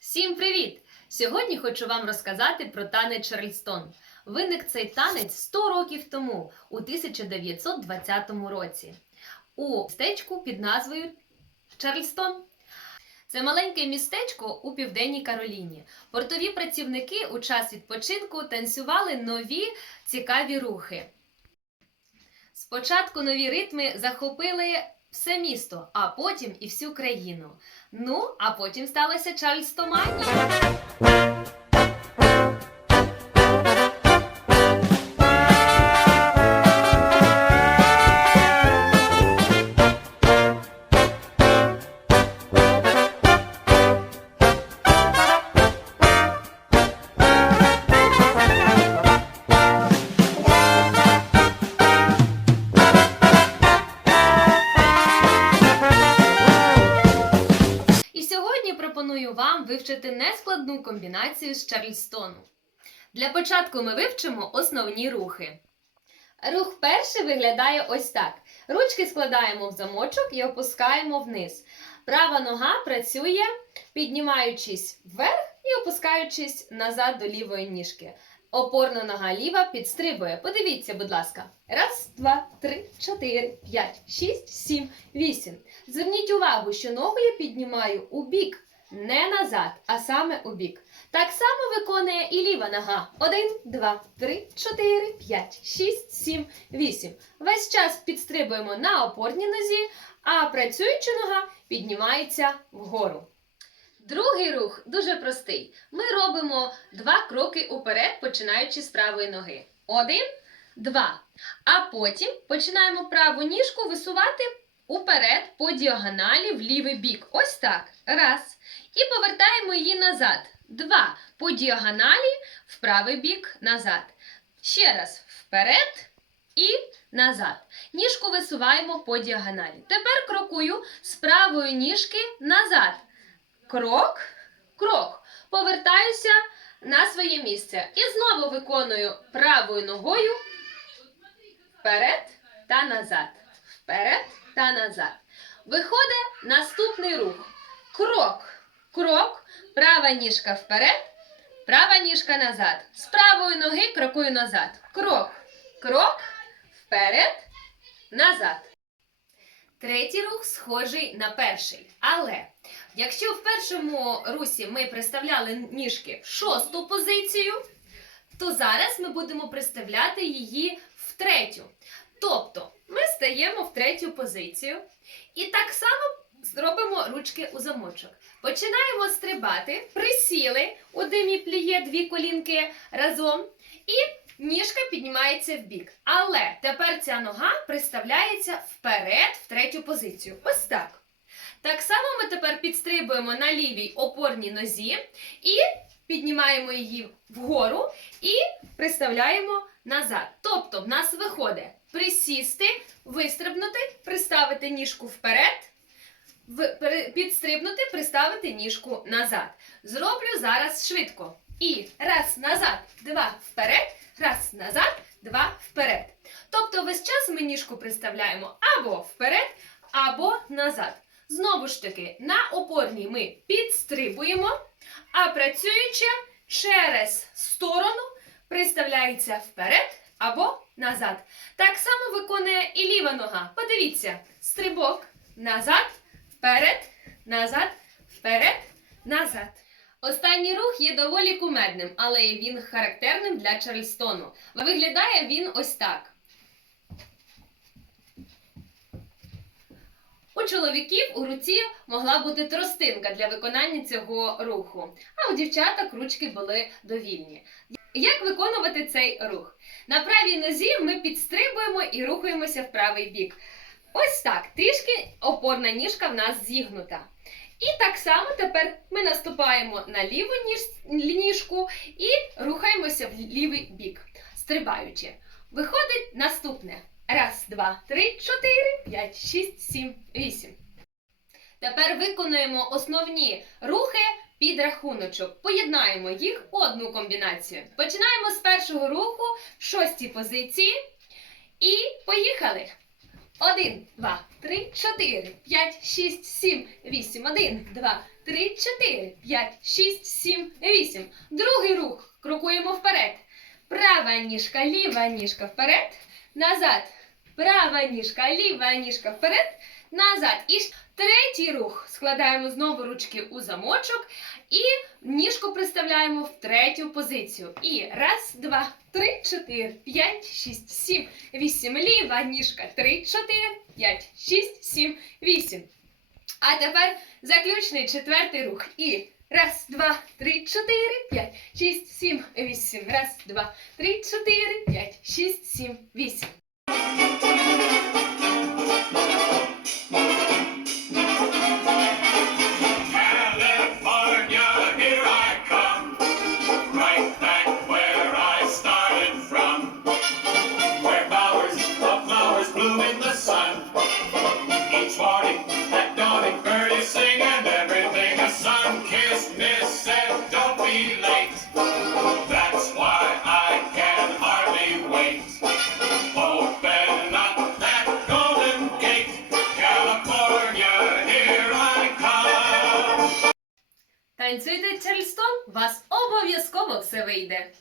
Всім привіт! Сьогодні хочу вам розказати про танець Чарльстон. Виник цей танець 100 років тому, у 1920 році, у містечку під назвою Чарльстон. Це маленьке містечко у південній Кароліні. Портові працівники у час відпочинку танцювали нові цікаві рухи. Спочатку нові ритми захопили все місто, а потім і всю країну. Ну, а потім сталася Чарльстоманія. Пропоную вам вивчити нескладну комбінацію з Чарльстону. Для початку ми вивчимо основні рухи. Рух перший виглядає ось так: ручки складаємо в замочок і опускаємо вниз. Права нога працює, піднімаючись вверх і опускаючись назад до лівої ніжки. Опорна нога ліва підстрибує. Подивіться, будь ласка. Раз, два, три, чотири, п'ять, шість, сім, вісім. Зверніть увагу, що ногу я піднімаю у бік, не назад, а саме у бік. Так само виконує і ліва нога. Один, два, три, чотири, п'ять, шість, сім, вісім. Весь час підстрибуємо на опорній нозі, а працююча нога піднімається вгору. Другий рух дуже простий. Ми робимо два кроки уперед, починаючи з правої ноги. Один, два. А потім починаємо праву ніжку висувати уперед по діагоналі в лівий бік. Ось так. Раз. І повертаємо її назад. Два. По діагоналі в правий бік назад. Ще раз вперед і назад. Ніжку висуваємо по діагоналі. Тепер крокую з правої ніжки назад. Крок, крок. Повертаюся на своє місце. І знову виконую правою ногою вперед та назад. Вперед та назад. Виходить наступний рух. Крок, крок, права ніжка вперед, права ніжка назад. З правої ноги крокую назад. Крок, крок, вперед, назад. Третій рух схожий на перший. Але якщо в першому русі ми приставляли ніжки в шосту позицію, то зараз ми будемо приставляти її в третю. Тобто ми стаємо в третю позицію і так само зробимо ручки у замочок. Починаємо стрибати, присіли у димі пліє дві колінки разом, і ніжка піднімається в бік. Але тепер ця нога приставляється вперед в третю позицію. Ось так. Так само ми тепер підстрибуємо на лівій опорній нозі і піднімаємо її вгору і приставляємо назад. Тобто в нас виходить присісти, вистрибнути, приставити ніжку вперед, підстрибнути, приставити ніжку назад. Зроблю зараз швидко. І раз назад, два вперед, раз назад, два вперед. Тобто весь час ми ніжку приставляємо або вперед, або назад. Знову ж таки, на опорній ми підстрибуємо, а працюючи через сторону приставляється вперед або назад. Так само виконує і ліва нога. Подивіться, стрибок назад, вперед, назад, вперед, назад. Останній рух є доволі кумедним, але він характерним для Чарльстону. Виглядає він ось так. У чоловіків у руці могла бути тростинка для виконання цього руху, а у дівчаток ручки були довільні. Як виконувати цей рух? На правій нозі ми підстрибуємо і рухаємося в правий бік. Ось так, трішки опорна ніжка в нас зігнута. І так само тепер ми наступаємо на ліву ніж- ніжку і рухаємося в лівий бік, стрибаючи. Виходить наступне. Раз, два, три, чотири, п'ять, шість, сім, вісім. Тепер виконуємо основні рухи під рахуночок. Поєднаємо їх у одну комбінацію. Починаємо з першого руху в шостій позиції. І поїхали. Один, два, три, чотири, п'ять, шість, сім, вісім. Один, два, три, чотири, п'ять, шість, сім, вісім. Другий рух. Крокуємо вперед. Права ніжка, ліва ніжка вперед, назад. Права ніжка, ліва ніжка вперед, назад. І третій рух. Складаємо знову ручки у замочок і ніжку приставляємо в третю позицію. І раз, два, три, чотири, п'ять, шість, сім, вісім. Ліва ніжка. Три, чотири, п'ять, шість, сім, вісім. А тепер заключний четвертий рух. І раз, два, три, чотири, п'ять, шість, сім, вісім. Раз, два, три, чотири, Each morning at dawning, birdies sing and everything. A sun-kissed miss said, don't be late. That's why I can hardly wait. Open up that golden gate. California, here I come. Танцюйте Чарльстон, вас обов'язково все вийде.